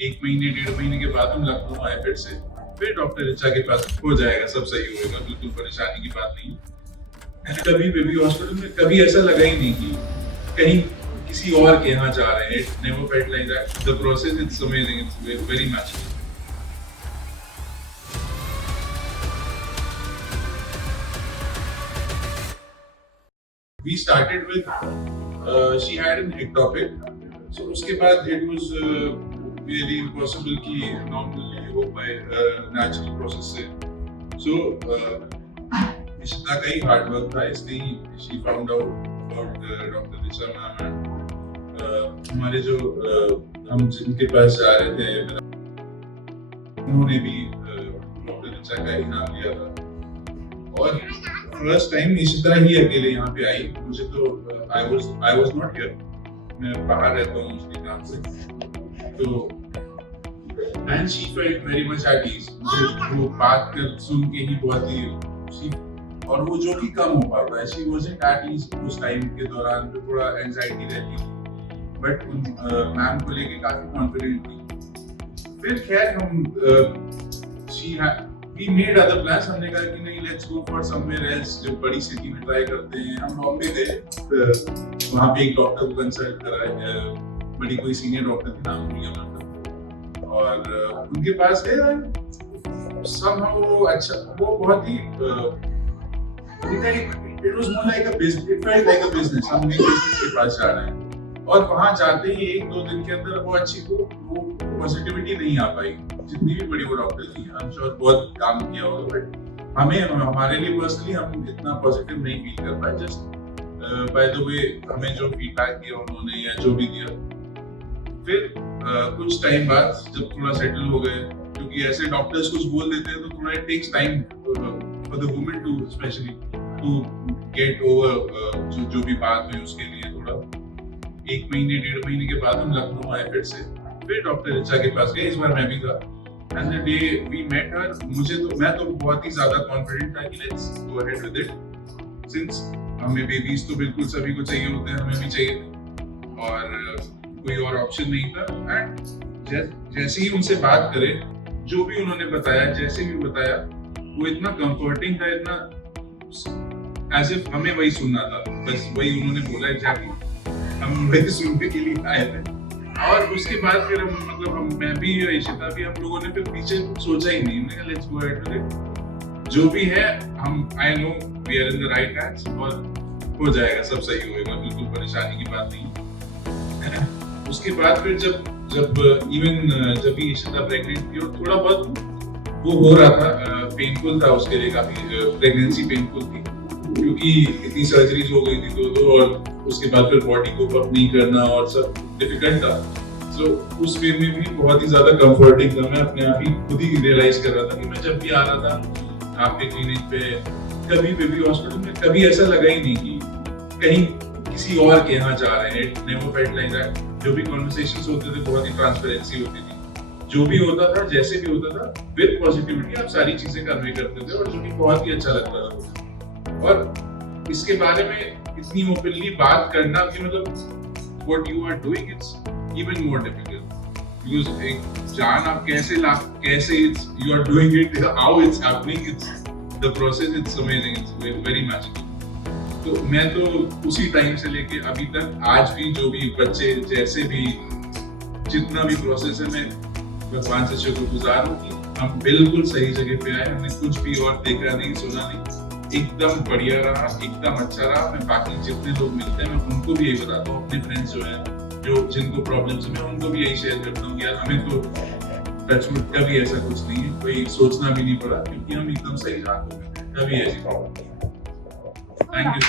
1 महीने 1.5 महीने के बाद हम लखनऊ आए फिर डॉक्टर ऋचा के पास हो जाएगा, सब सही होगा, बिल्कुल परेशानी की बात नहीं। कभी बेबी हॉस्पिटल में कभी ऐसा लगा ही नहीं कि कहीं किसी और के यहाँ जा रहे हैं। It never felt like that. The process is amazing. It's very magical. We started with she had an ectopic, so उसके बाद it was really impossible कि normally हो पाए natural process से. So इतना का ही hard work था, इसलिए she found out about Dr. Richa ma'am and हमारे जो हम जिनके पास जा रहे थे उन्होंने भी डॉक्टर रिचा का ही नाम लिया था और फर्स्ट टाइम इसी तरह ही अकेले यहाँ पे आई। मुझे तो आई वाज नॉट हियर, मैं बाहर रहता हूँ उसके काम से, तो and she felt very much at ease. वो बात कर सुन के ही बहुत ही और वो जो कि कम हो पाता है, शी वाजंट एट ईज उस टाइम के दौरान, तो थोड़ा एंजाइटी रहती थी, बट मैम को लेके काफी कॉन्फिडेंट थी। फिर खैर हम we made other plans, हमने कहा कि नहीं let's go for somewhere else, जो बड़ी सिटी में ट्राई करते हैं। हम बॉम्बे गए, वहाँ पे एक डॉक्टर को कंसल्ट करा, बड़ी कोई सीनियर डॉक्टर थी, नाम भूल गया मैं, और उनके पास गए। somehow वो अच्छा, वो बहुत ही it was more like a business, it felt like a business, हम एक बिजनेस के पास जा रहे हैं। और वहाँ जाते ही 1-2 दिन के अंदर वो अच्छी वो पॉजिटिविटी नहीं आ पाई। जितनी भी बड़ी वो डॉक्टर थी, आई एम श्योर बहुत काम किया होगा, बट हमारे लिए पर्सनली हम इतना पॉजिटिव नहीं फील कर पाए। जस्ट बाय द वे हमें जो फीडबैक दिया उन्होंने या जो भी दिया, फिर कुछ टाइम बाद जब थोड़ा सेटल हो गए, क्योंकि ऐसे डॉक्टर्स कुछ बोल देते हैं तो थोड़ा it takes time for the women to specially to get over जो भी बात हुई उसके लिए। थोड़ा 1 महीने 1.5 महीने के बाद हम लखनऊ आए फिर डॉक्टर ऋचा के पास गए। इस बार मैं भी था, and the day we met her, मैं तो बहुत ही ज्यादा कॉन्फिडेंट था कि let's go ahead with it, since हमें बेबीज तो बिल्कुल सभी को चाहिए होते हैं, हमें भी चाहिए थे और कोई और ऑप्शन नहीं था। एंड जैसे ही उनसे बात करे, जो भी उन्होंने बताया, जैसे भी बताया, वो इतना कंफर्टिंग था, इतना एज इफ हमें वही सुनना था, बस वही उन्होंने बोला एग्जैक्टली, हम वही सुनने के लिए आए थे। और उसके बाद फिर मैं भी इशिता भी, हम लोगों ने फिर पीछे सोचा ही नहीं, हमने let's go ahead with it, जो भी है हम, I know we are in the right hands और हो जाएगा, सब सही होगा, बिल्कुल परेशानी की बात नहीं। उसके बाद फिर जब भी इशिता प्रेग्नेंट थी और थोड़ा बहुत वो हो रहा था, पेनफुल था उसके लिए, काफी प्रेगनेंसी पेनफुल थी, क्योंकि इतनी सर्जरीज हो गई थी तो और उसके बाद फिर बॉडी को अप नहीं करना और सब डिफिकल्ट था। सो उस वे में भी बहुत ही ज्यादा कंफर्टिंग था। मैं अपने आप ही खुद ही रियलाइज कर रहा था कि मैं जब भी आ रहा था आपके क्लिनिक पे, कभी बेबी हॉस्पिटल में कभी ऐसा लगा ही नहीं कि कहीं किसी और के यहाँ जा रहे हैं। It never felt like that. जो भी कॉन्वर्सेशंस होते थे बहुत ही ट्रांसपेरेंसी होती थी, जो भी होता था, जैसे भी होता था, विद पॉजिटिविटी आप सारी चीजें कन्वे करते थे, और जो कि बहुत ही अच्छा लगता था। और इसके बारे में इतनी ओपनली बात करना कि what you are doing, it's even more difficult, because एक जान आप कैसे you are doing it, how it's happening, it's the process, it's amazing, it's very magical। तो मैं तो उसी टाइम से लेके अभी तक, आज भी जो भी बच्चे जैसे भी जितना भी प्रोसेस है, मैं भगवान से शुक्रगुजार हूँ कि हम बिल्कुल सही जगह पे आए। हमने कुछ भी और देखा नहीं, सुना नहीं, एकदम बढ़िया रहा, एकदम अच्छा रहा। मैं बाकी जितने लोग मिलते हैं, मैं उनको भी यही बताता हूँ, अपने फ्रेंड्स जो हैं, जो जिनको प्रॉब्लम्स है, मैं उनको भी यही शेयर करता हूँ कि यार हमें तो टचवुड कभी ऐसा कुछ नहीं है, कोई सोचना भी नहीं पड़ा, क्योंकि हम एकदम सही हाथों में थे, कभी ऐसी प्रॉब्लम। Thank you.